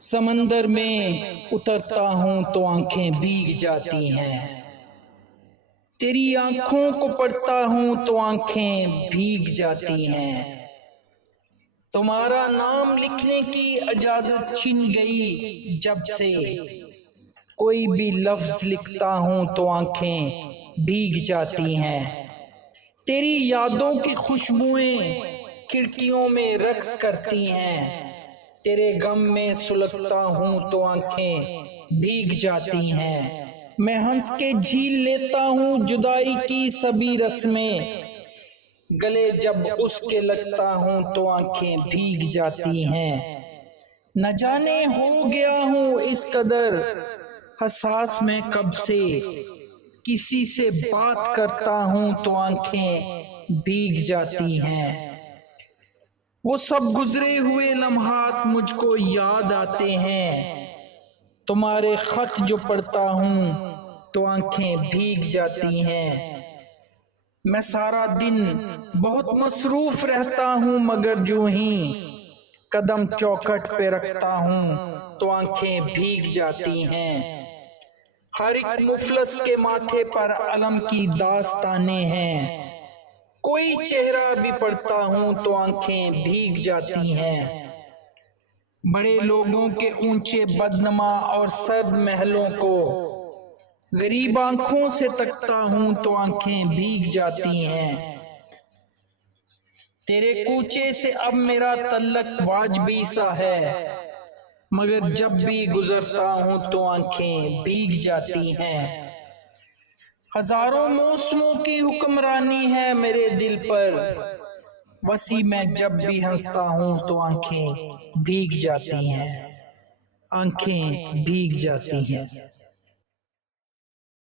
समंदर में उतरता हूँ तो आंखें भीग जाती हैं। तेरी आंखों को पढ़ता हूँ तो आंखें भीग जाती हैं। तुम्हारा नाम लिखने की इजाजत छिन गई जब से। कोई भी लफ्ज लिखता हूँ तो आंखें भीग जाती हैं। तेरी यादों की खुशबुएं खिड़कियों में रक्स करती हैं। तेरे गम में सुलगता हूँ तो आंखें भीग जाती हैं। मैं हंस के झील लेता हूँ जुदाई की सभी रस्में। गले जब उसके लगता हूँ तो आंखें भीग जाती हैं। न जाने हो गया हूँ इस कदर हसास मैं कब से। किसी से बात करता हूँ तो आंखें भीग जाती हैं। वो सब गुजरे हुए लम्हात मुझको याद आते हैं। तुम्हारे खत जो पढ़ता हूँ तो आंखें भीग जाती हैं। मैं सारा दिन बहुत मसरूफ रहता हूँ मगर जो ही कदम चौखट पे रखता हूँ तो आंखें भीग जाती हैं। हर एक मुफलस के माथे पर अलम की दास्तानें हैं। कोई चेहरा भी पढ़ता हूँ तो आंखें भीग जाती हैं। बड़े लोगों के ऊंचे बदनमा और सर्द महलों को गरीब आंखों से तकता हूँ तो आंखें भीग जाती हैं। तेरे कूचे से अब मेरा तल्लक वाजबी सा है मगर जब भी गुजरता हूँ तो आंखें भीग जाती हैं। हजारों मौसमों की हुक्मरानी है मेरे दिल पर। वसी मैं जब भी हंसता हूँ तो आंखें भीग जाती हैं। आंखें भीग जाती हैं।